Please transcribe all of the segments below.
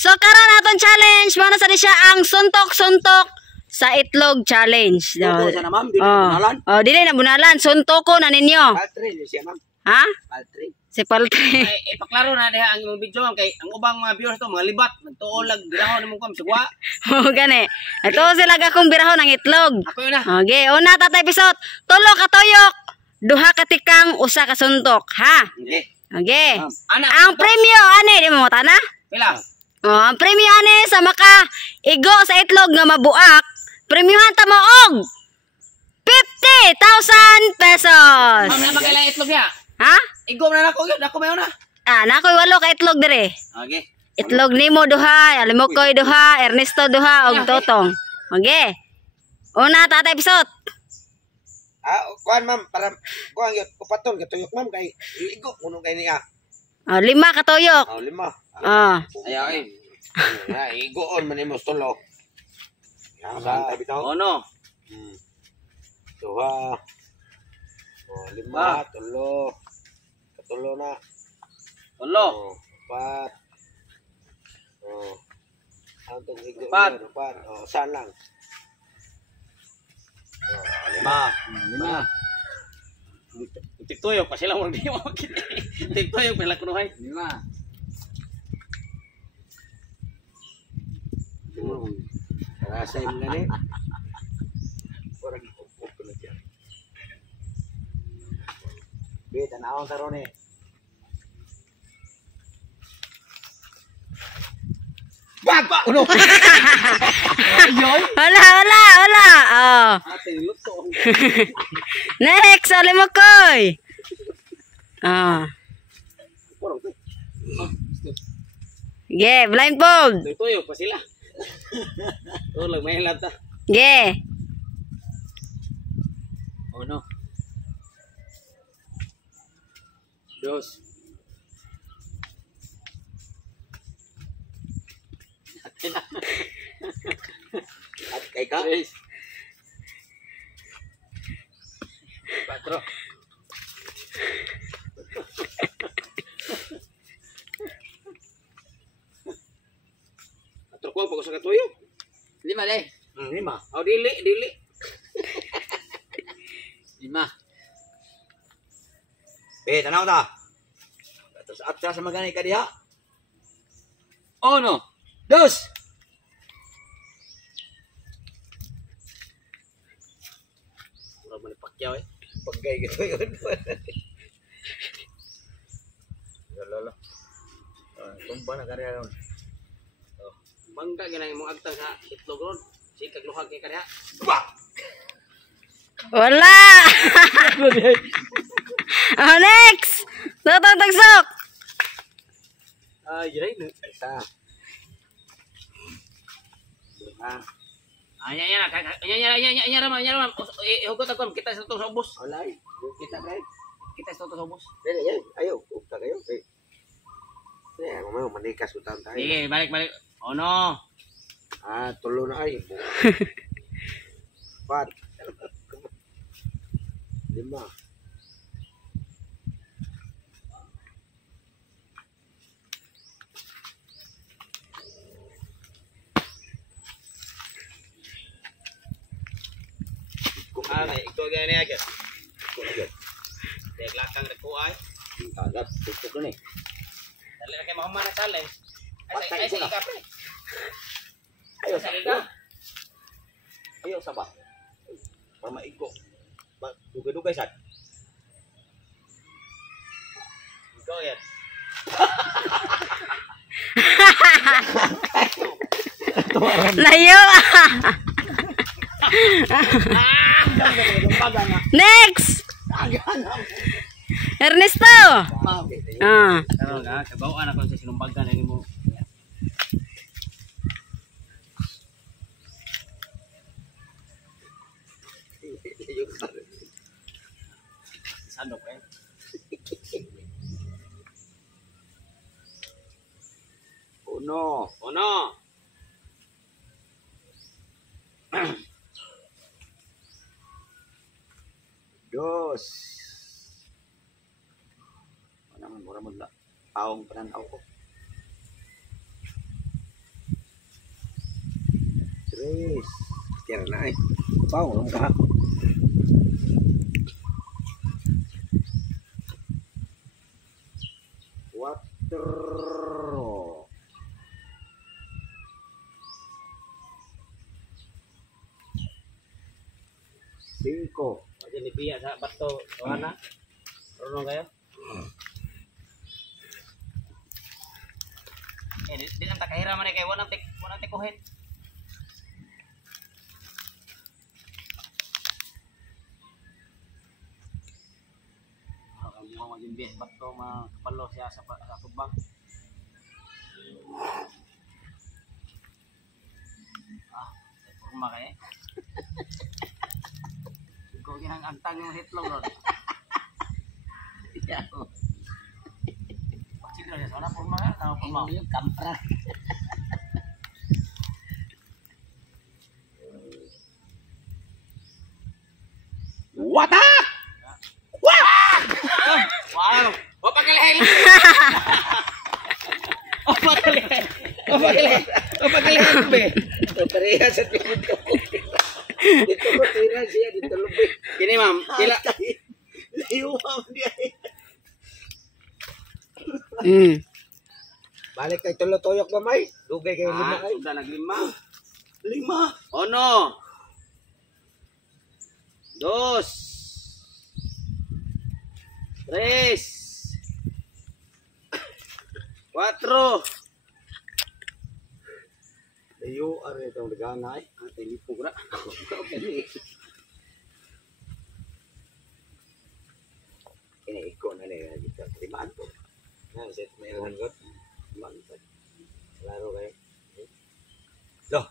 So karon aton challenge mo na sa siya ang suntok-suntok sa itlog challenge. Opo, sana ma'am, dili na bunalan. Oh, dili na bunalan, suntoko na ninyo. Paltry siya ma'am. Ha? Paltry. Si Paltry. Ay, ipaklaro na diha ang imong video ma'am kay ang ubang mga viewers to mga libat, nagtuolag birahon nimo kam sigwa. Oh, gani. Ito sila gakong birahon ng itlog. Ako yun na. Okay, una tatay pisot. Tulo ka tuyok, duha ka tikang, usa ka suntok, ha? Okay. Okay. Ana, Ang premyo ani di mo tana? pila? Oh, ang premyo ani sa maka igo sa itlog nga mabuak, premyohan ta mo og 50,000 pesos. Ma'am, na magkailang itlog niya. Ha? Igom na nako yun, ako mayo na. Ah, nakoy walo ka itlog dire. Okay. Itlog nimo duha, Alimokoy duha, Ernesto duha og Totong. Okay. Una tatay pisot. Kuan ma'am, para kuan gyud upaton katuyok ma'am kay igo kuno kay niya. Oh, 5 ka tuyok. Oh, 5. Ah. Ayaw eh. Na igoon man imong tulo. Ya, tabi taw. Oh no. Duha. Oh, 5, tulo. Katulo na. Tulo. Oh, 4. Oh. Antong igo. 4. 4. Oh, saan lang? Lima. Tiktoyok pa sila mo di mo makita. Tiktoyok pala kunuhay. 5. Rasay mo na ni. Orang ikot ko na diyan. Beta na akong karon eh. Baba! Uno! Wala. Oh. Ate luto. Next, Alimokoy. Ah. Yeah, blindfold. Tiktoyok pa sila. Tulag may lata. Yeah. Oh no. Dos. At kay ka? 3. 4. Atro ko pag sa katuyo. 5 deh. 5. Oh dili. 5. Tanaw ta. Terus atras sa magani ka diha. Oh no. Dos. Wala man pakyaw eh. Pagkay gitu yun. Lolo. Tumba na kariya ron. Bangga gina imong agtang sa itlog ron. Sikag luhag kay kaniya. Wala. Oh, next. Tagsok. Ay, jiray no. Isa. Dua. Anya ramam. Hugot ako kita sa tong ubos. Olay. Kita kay. Kita sa tong ubos. Dili yan. Ayo. Ukta kayo. Eh, mamaya manikas utang tayo. Sige, balik. Oh no. Tulo na ay. 4. 5. Ikaw gani aja. Dek lakang rek ko ay. Agad. Tutok na eh. Dali na kay Muhammad na challenge. Patay Ay ko sige na. ka pre. Ayo Sige ka. Ayo sabah. Mama iko. Duga-duga sad. Ikaw yan. Layo. Next. Ernesto. Ah. Karon ka, kabawaan ako sa sinumbagan ani mo. Sandok eh. Uno. Dos. Ano naman mura mo la. Taong pananaw ko. Tres. Kira na eh. Pau, ang ka. Cuatro. Cinco. Aja ni biya sa bato. Tuana. Runong kayo. Di ang takahiraman ni kay wanang tikuhin. Kamu mau maging biya bato makapalo siya sa tubang. Forma kaya. Ikaw ginang antang yung hitlog ron. Iya. Pacik na sana forma ka, tama forma. Yung kampra. Watak! Wah! Wow. O pagkalihin. O pagkalihin. O pagkalihin. O pagkalihin be. Parehas sa pinto. Dito ko tira siya dito lubi. Kini ma'am, kila Liwam dia. Balik kay tulo toyok gamay. Dugay kay lima kay. sudah naglima. Lima. Uno. Dos. Tres. Cuatro. Ayo are itong dagana ay. Ate lipo ko na. Ini iko na niya dito. Limaan ko. Na set may langgot. Mantap. Laro kay. Loh.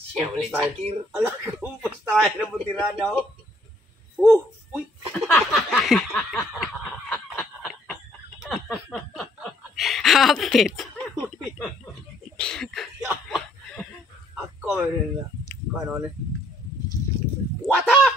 Siya ulit Sakir. Ala ko pustahan na butirada oh. Uy. Hapit. Ako rin na. Ano na? Watak!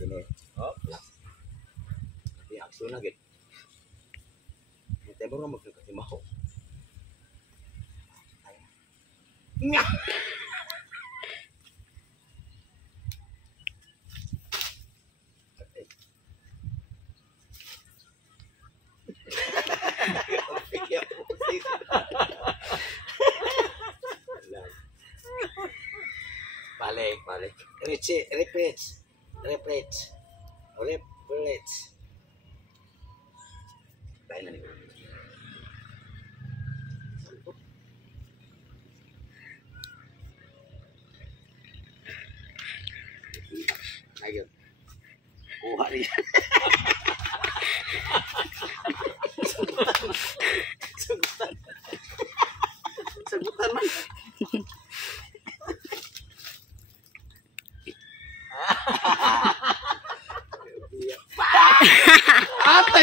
Ini. Oh, plus. Di aksyon na gid. Hindi mo nga magkakasimaho. Nga! Balik. Repeat. Tayo na nih. Ayo. Kuha rin. Sagutan man.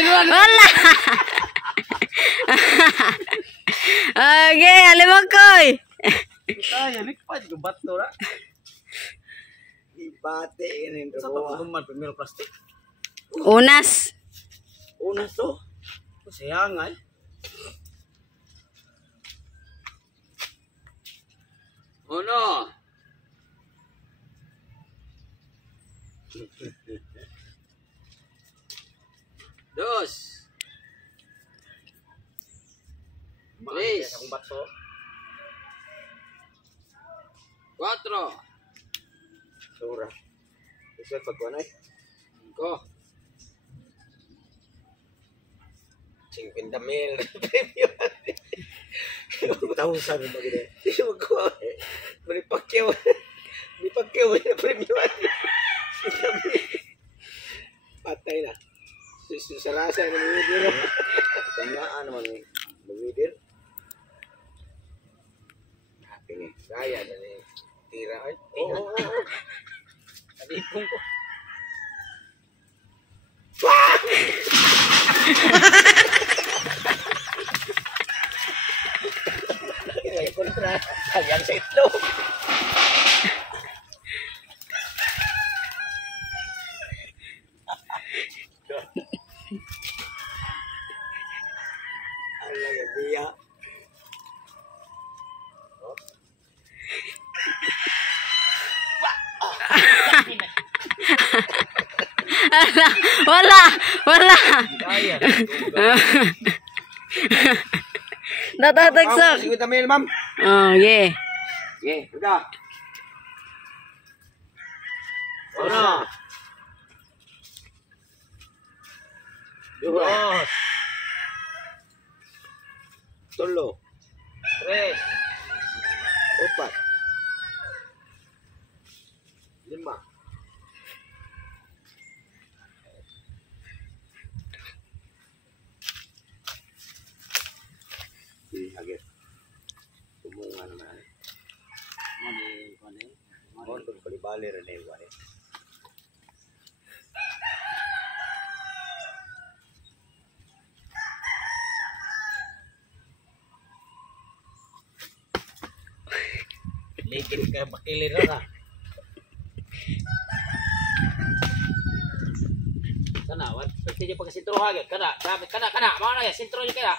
Wala. Okay, alimakoy. Ay, likpad yung bato ra. Ibate ini Sa dua. pagkuman primero plastic. Unas. Unas to. Sayang ay. Uno. Dos. Tres. Cuatro. Sura. Isa pagkuanay. Cinco. 50,000 premium. Tahu sa mga gede. Di mo ko. Dipakyaw na premium. Patay na. Sarasa na mga tandaan naman magwidir. Happy ni. Kaya na ni tira ay. Oo. Alipong ko. May kontra. Sayang sa itlog. Ala, biya. Wala. Wala. Kaya. Tatagsak. 50,000, ma'am. Oh, yeah. Okay, udah. Una. Dos. Tulo. Tres. 4. 5. Agad. Tumunga naman. Motor bali-bali rin eh. Ligid ka makilir ka. Kana, wat pwede niyo pagkasintro hagit. Kana, dapat kana. Mao na sintro niyo kaya.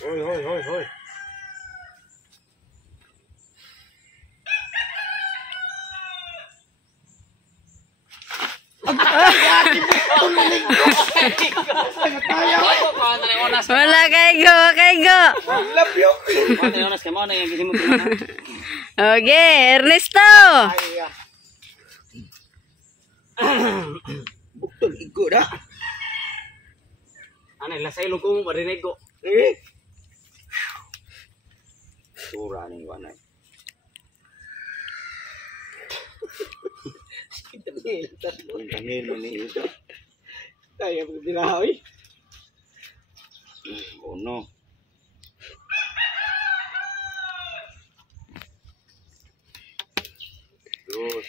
Hoy. Wala kaigo. Labyo. Onas ka mo na yung gisimot. Okay, Ernesto. Buktol igo dah. Ano, lasay ilong ko mo, marinig ko. Surah ni wanay. Tangil mo ni ito. Kaya pagbilahoy. Oh no. Terus.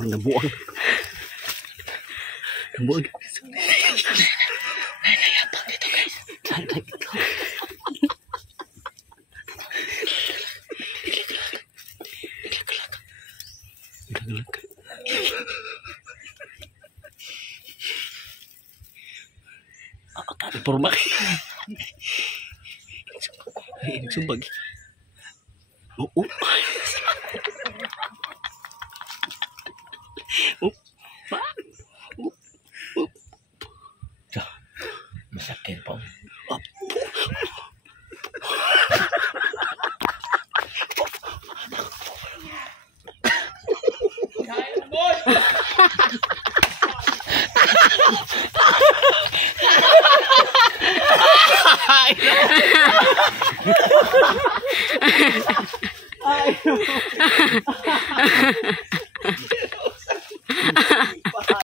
Nabuang. Porma. Sumbag. Oo. Masakit po. Ay.